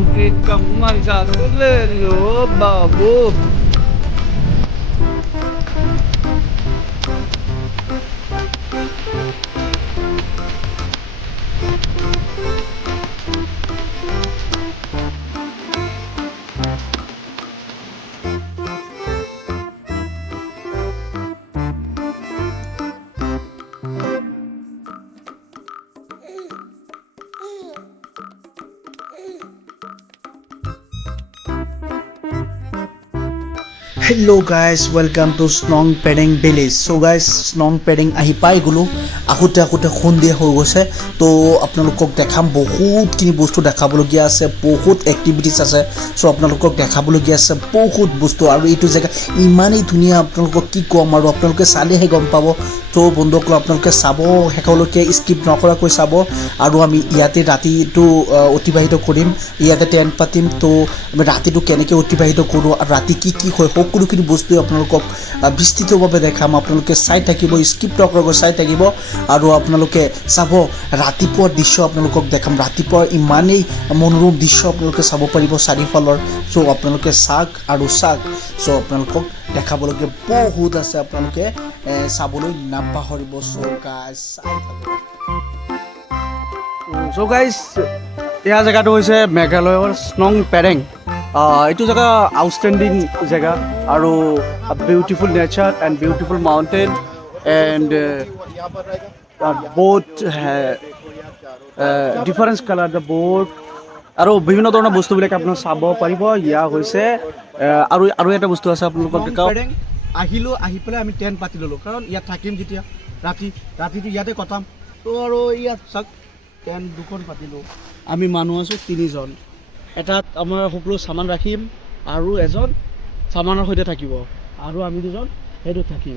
Konfit kamu satu lho, babu. Hello guys, welcome to Snong Padang Village. So guys, Snong Padang ahi pai gulu. Akute khundia হৈ গৈছে তো আপোনালোকক দেখাম বহুতখিনি বস্তু দেখাবলগীয়া আছে বহুত এক্টিভিটিজ আছে সো আপোনালোকক দেখাবলগীয়া আছে বহুত বস্তু আৰু এইটো জায়গা ইমানেই ধুনীয়া আপোনালোকক কি কম আৰু আপোনালোকে চালেহে গম পাব তো বন্ধুসকল আপোনালোকে চাব হেকলৈকে স্কিপ নকৰাকৈ চাব আৰু আমি ইয়াতে ৰাতিটো অতিবাহিত কৰিম ইয়াতে টেণ্ট পাতিম তো আমি ৰাতিটো কেনেকৈ অতিবাহিত কৰোঁ আৰু ৰাতি কি কি হয় সকলোখিনি বস্তু আপোনালোকক বিস্তৃতভাৱে দেখাম আপোনালোকে চাই থাকিব স্কিপ নকৰাকৈ চাই থাকিব আৰু আপোনালোকে চাব ৰাতিপুৱাৰ দৃশ্য আপোনালোকক দেখাম ৰাতিপুৱাৰ ইমানেই মনোৰম দৃশ্য আপোনালোকে চাব পাৰিব চাৰিওফালৰ সো আপোনালোকে চাওক আৰু চাওক সো আপোনালোকক দেখাবলগীয়া বহুত আছে আপোনালোকে চাবলৈ নাপাহৰিব সো গাইজ চাই থাকক So guys, এই জায়গাটো হৈছে মেঘালয়ৰ স্নং পেৰেং এইটো জায়গা আউটষ্টেণ্ডিং জায়গা আৰু beautiful nature and beautiful mountain and বহুত ডিফাৰেঞ্চ কালাৰ দ্য বহুত আৰু বিভিন্ন ধৰণৰ বস্তুবিলাক আপোনালোকে চাব পাৰিব ইয়া হৈছে আৰু এটা বস্তু আছে আপোনালোকক দেখাওঁ আহিলোঁ আহি পেলাই আমি টেণ্ট পাতি ল'লোঁ কাৰণ ইয়াত থাকিম যেতিয়া ৰাতিটো ইয়াতে কটাম তো আৰু ইয়াত চাওক টেণ্ট দুখন পাতিলোঁ আমি মানুহ আছোঁ 3 জন এটাত আমাৰ সকলো সামান ৰাখিম আৰু এজন সামানৰ সৈতে থাকিব আৰু আমি দুজন সেইটো থাকিম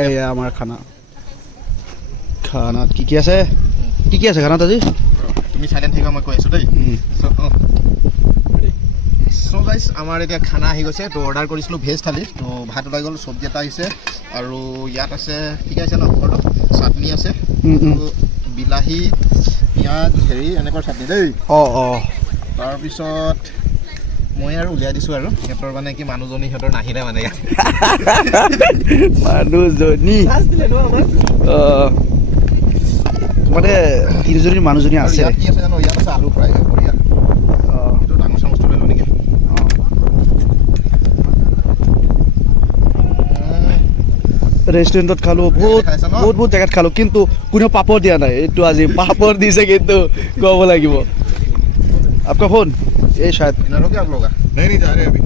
এই আমাৰ খানা কি আছে খানাত আজি তুমি সাইলেন্ট থাকিবা মই কৈ আছো দেই সো গাইস আমাৰ এতিয়া খানা আহি গৈছে তো অৰ্ডাৰ কৰিছিলো ভেজ থালি তো ভাত ওলাই গ'ল সবজি এটা আহিছে আৰু ইয়াত আছে ঠিক আছে ন চাটনি আছে বিলাহী পিঁয়াজ হেৰি এনেকুৱা চাটনি দেই তাৰপিছত মই আৰু উলিয়াই দিছোঁ আৰু সিহঁতৰ মানে কি মানুহজনী সিহঁতৰ নাহিলে মানে মানুহজনী মানে তিনিজনী মানুহজনী আছে কি আছে জানো ইয়াত আছে আলু ফ্ৰাই বঢ়িয়া এইটো ডাঙৰ চামুচটো লৈ লওঁ নেকি ৰেষ্টুৰেণ্টত খালোঁ বহুত জেগাত খালোঁ কিন্তু কোনেও পাপৰ দিয়া নাই এইটো আজি পাপৰ দিছে কিন্তু ক'ব লাগিব আপোনাৰ ফোন এই শায়দ इन्होंने क्या आप लोग नहीं जा रहे अभी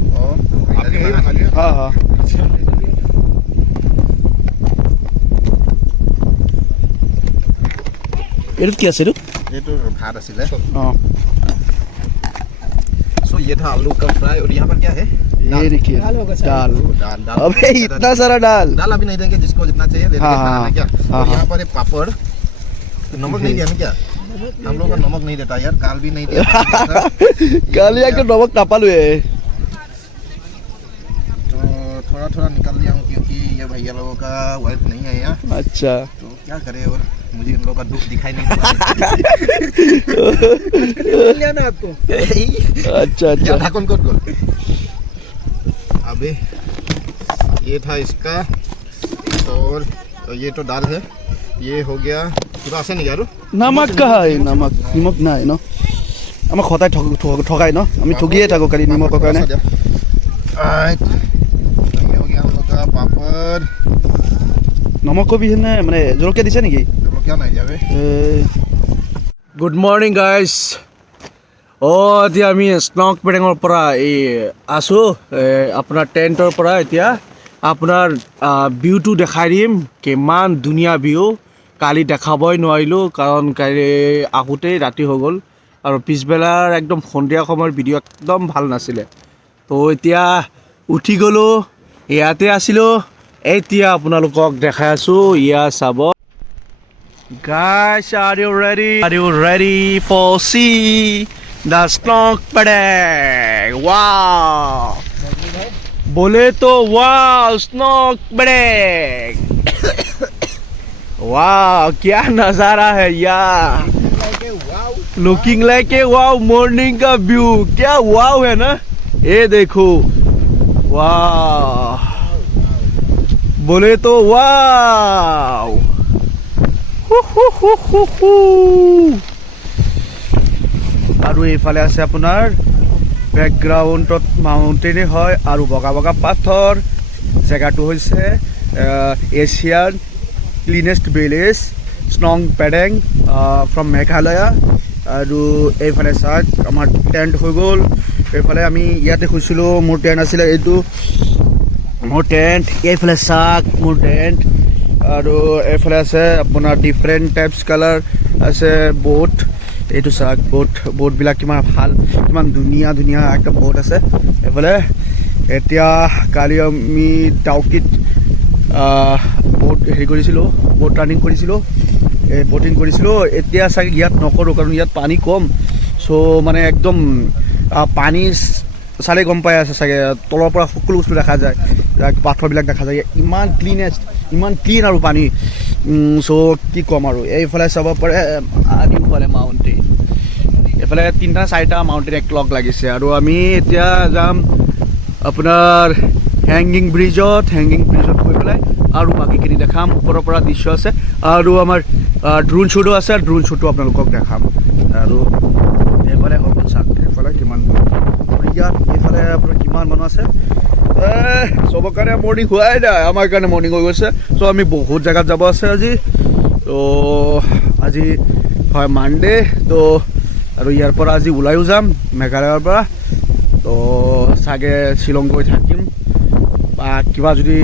आपने खाना खा लिया हाँ এইটো কি আছে এইটো तो भात आसिले हाँ सो ये था आलू का फ्राई और यहाँ पर क्या है ये देखिए दाल दाल अबे इतना सारा दाल दाल अभी नहीं देंगे जिसको जितना चाहिए दे देंगे खाना क्या और यहाँ पर है पापड़ नमक नहीं दिया ना क्या हम लोग का नमक नहीं देता यार काल भी नहीं दिया काल यार के नमक नापालू है तो थोड़ा निकाल लिया हूँ क्योंकि ये भैया लोगों का वाइफ नहीं है यहाँ अच्छा तो क्या करे और मुझे इन लोगों का दुख दिखाई नहीं देता ना आपको अच्छा ढक्कन खोल अबे ये था इसका और ये तो दाल है ये हो गया पूरा आसे नहीं यार नमक कहाँ है नमक ना है न আমাক সদায় ঠকাই ন আমি ঠগিয়ে থাকো খালি নিমকৰ কাৰণে ये हो गया हम लोग का पापड़ নমক কবি নে মানে জলকীয়া দিছে নেকি জলকীয়া নাই দিয়া বে গুড মৰ্ণিং গাইজ এতিয়া আমি স্নক পেৰেঙৰ পৰা এই আছোঁ আপোনাৰ টেণ্টৰ পৰা এতিয়া আপোনাৰ ভিউটো দেখাই দিম কিমান ধুনীয়া ভিউ কালি দেখাবই নোৱাৰিলোঁ কাৰণ কালি আহোঁতেই ৰাতি হৈ গ'ল আৰু পিছবেলাৰ একদম সন্ধিয়া সময়ৰ ভিডিঅ' একদম ভাল নাছিলে তো এতিয়া উঠি গ'লোঁ ইয়াতে আছিলোঁ এতিয়া আপোনালোকক দেখাই আছোঁ ইয়া চাব Guys, are you ready? Are you ready for see the Snog Padang? Wow! बोले तो wow, Snog Padang! wow, क्या नज़ारा है यार! Looking like a wow morning का view. क्या wow है ना? ये देखो. Wow! बोले तो wow! আৰু এইফালে আছে আপোনাৰ বেকগ্ৰাউণ্ডত মাউণ্টেইনে হয় আৰু বগা বগা পাথৰ জেগাটো হৈছে এছিয়াৰ ক্লিনেষ্ট ভিলেজ স্নং পেডেং ফ্ৰম মেঘালয়া আৰু এইফালে চাওক আমাৰ টেণ্ট হৈ গ'ল এইফালে আমি ইয়াতে শুইছিলোঁ মোৰ টেণ্ট আছিলে এইটো মোৰ টেণ্ট এইফালে চাওক মোৰ টেণ্ট আৰু এইফালে আছে আপোনাৰ ডিফাৰেণ্ট টাইপছ কালাৰ আছে বোট এইটো চাওক বোটবিলাক কিমান ভাল কিমান ধুনীয়া ধুনীয়া একদম বোট আছে এইফালে এতিয়া কালি আমি ডাউকিত বোট হেৰি কৰিছিলোঁ বোট ৰানিং কৰিছিলোঁ ব'টিং কৰিছিলোঁ এতিয়া চাগে ইয়াত নকৰোঁ কাৰণ ইয়াত পানী কম চ' মানে একদম পানী চালে গম পাই আছে চাগে তলৰ পৰা সকলো বস্তু দেখা যায় পাথৰবিলাক দেখা যায় ইমান ক্লিন আৰু পানী চ' কি ক'ম আৰু এইফালে চাব পাৰে আদিফালে মাউণ্টেইন এইফালে 3-4টা মাউণ্টেইন একলগ লাগিছে আৰু আমি এতিয়া যাম আপোনাৰ হেংগিং ব্ৰিজত গৈ পেলাই আৰু বাকীখিনি দেখাম ওপৰৰ পৰা দৃশ্য আছে আৰু আমাৰ ড্ৰোন শ্বুটো আছে ড্ৰোন শ্বুটো আপোনালোকক দেখাম আৰু এইফালে হৈ গ'ল চাওক এইফালে কিমান ইয়াত এইফালে আপোনাৰ কিমান মানুহ আছে চবৰ কাৰণে মৰ্ণিং হোৱাই নাই আমাৰ কাৰণে মৰ্ণিং হৈ গৈছে চ' আমি বহুত জেগাত যাব আছে আজি তো আজি হয় মানডে তো আৰু ইয়াৰ পৰা আজি ওলাইও যাম মেঘালয়ৰ পৰা তো চাগে শ্বিলং গৈ থাকিম বা কিবা যদি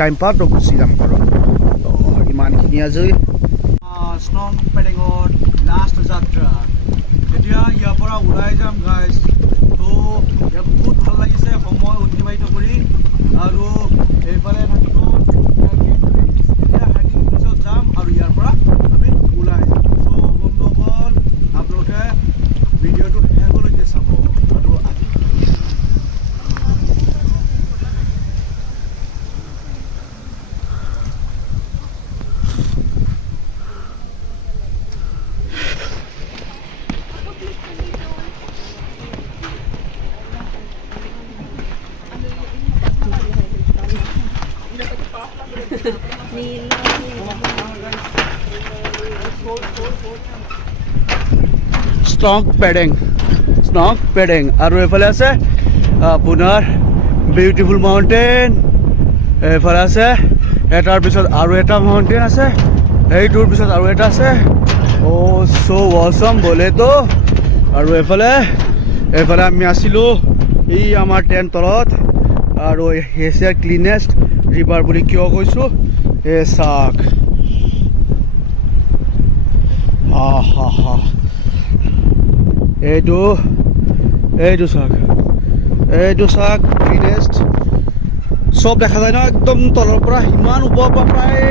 টাইম পাওঁ তো গুচি যাম ঘৰত তো ইমানখিনি আজি স্নং পেডেঙৰ লাষ্ট যাত্ৰা এতিয়া ইয়াৰ পৰা ওলাই যাম গাইজ তো ইয়াত বহুত ভাল লাগিছে সময় অতিবাহিত কৰি আৰু এইফালে থাকিব এতিয়া হাইকিং পিছত যাম আৰু ইয়াৰ পৰা আমি ওলাই যাম চ' বন্ধুসকল আপোনালোকে ভিডিঅ'টো শেষলৈকে চাব আৰু আজি স্নগ পেডেং আৰু এইফালে আছে আপোনাৰ বিউটিফুল মাউণ্টেইন এইফালে আছে এটাৰ পিছত আৰু এটা মাউণ্টেইন আছে এইটোৰ পিছত আৰু এটা আছে অ' চ' অচম বোলেতো আৰু এইফালে আমি আছিলোঁ এই আমাৰ টেণ্ট তলত আৰু এছিয়াৰ ক্লিনেষ্ট ৰিভাৰ বুলি কিয় কৈছোঁ এই চাওক এইটো চাওক ক্লিনেষ্ট চব দেখা যায় ন একদম তলৰ পৰা ইমান ওপৰৰ পৰা প্ৰায়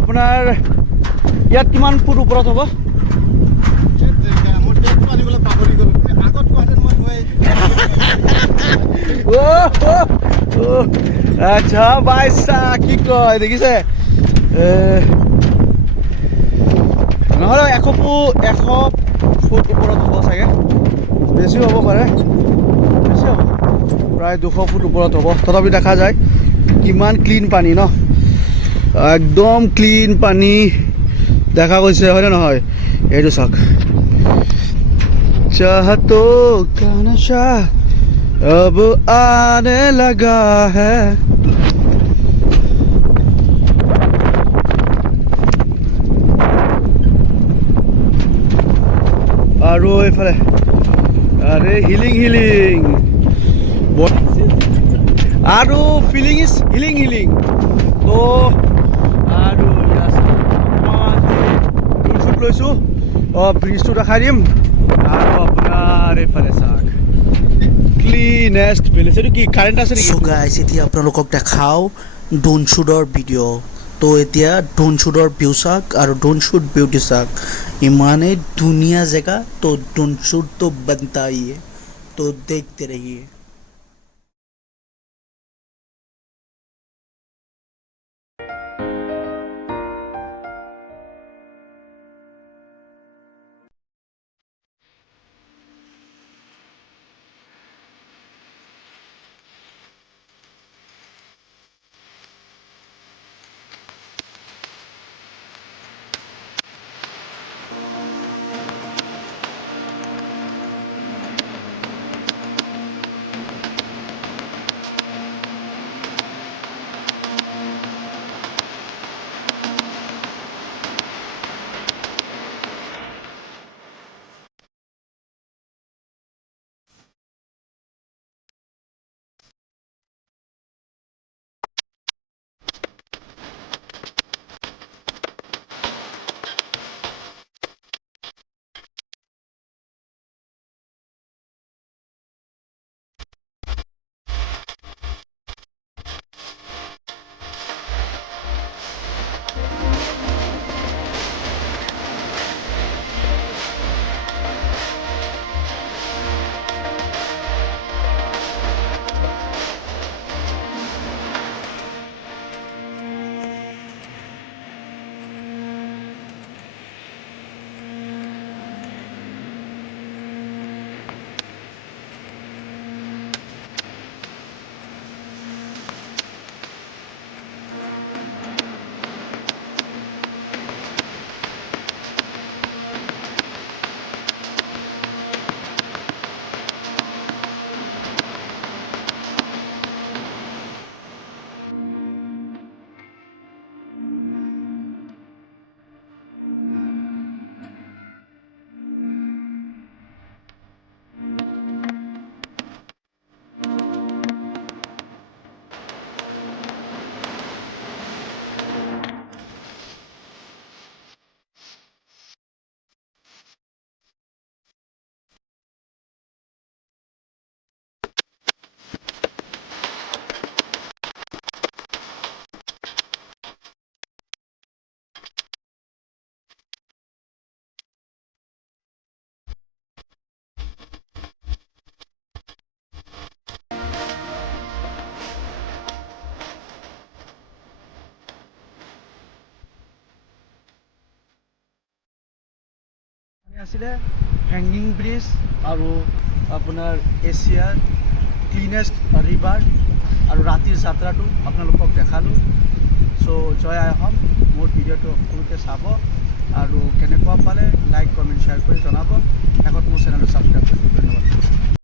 আপোনাৰ ইয়াত কিমান ফুট ওপৰত হ'ব আচ্ছা বাইছা কি কয় দেখিছে নহ'লে 100 ফুট ওপৰত হ'ব চাগে বেছি হ'ব পাৰে প্ৰায় 200 ফুট ওপৰত হ'ব তথাপি দেখা যায় কিমান ক্লিন পানী ন একদম ক্লিন পানী দেখা গৈছে হয়নে নহয় এইটো চাওক চাহতো কা নশা अब आने लगा है আৰু এইফালে আৰে হিলিং আৰু ফিলিং ইজ হিলিং তো আৰু শ্বুট লৈছোঁ ব্ৰিজটো দেখাই দিম আৰু আপোনাৰ এইফালে চাওক ক্লিনেষ্ট ভিলেজ এইটো কি কাৰেণ্ট আছে নেকি চ' গাইজ এতিয়া আপোনালোকক দেখাওঁ ড্ৰোন শ্বুটৰ ভিডিঅ' তো এতিয়া ড্ৰোন শ্বুটৰ ভিউ চাওক আৰু ড্ৰোন শ্বুট বিউটি চাওক ইমানেই ধুনীয়া জেগা তো ড্ৰোন শ্বুট তো बनता ही है तो देखते रहिए আছিলে হেংগিং ব্ৰিজ আৰু আপোনাৰ এছিয়াৰ ক্লিনেষ্ট ৰিভাৰ আৰু ৰাতিৰ যাত্ৰাটো আপোনালোকক দেখালোঁ চ' জয় আই অসম মোৰ ভিডিঅ'টো সকলোকে চাব আৰু কেনেকুৱা পালে লাইক কমেণ্ট শ্বেয়াৰ কৰি জনাব শেষত মোৰ চেনেলটো ছাবস্ক্ৰাইব কৰিব ধন্যবাদ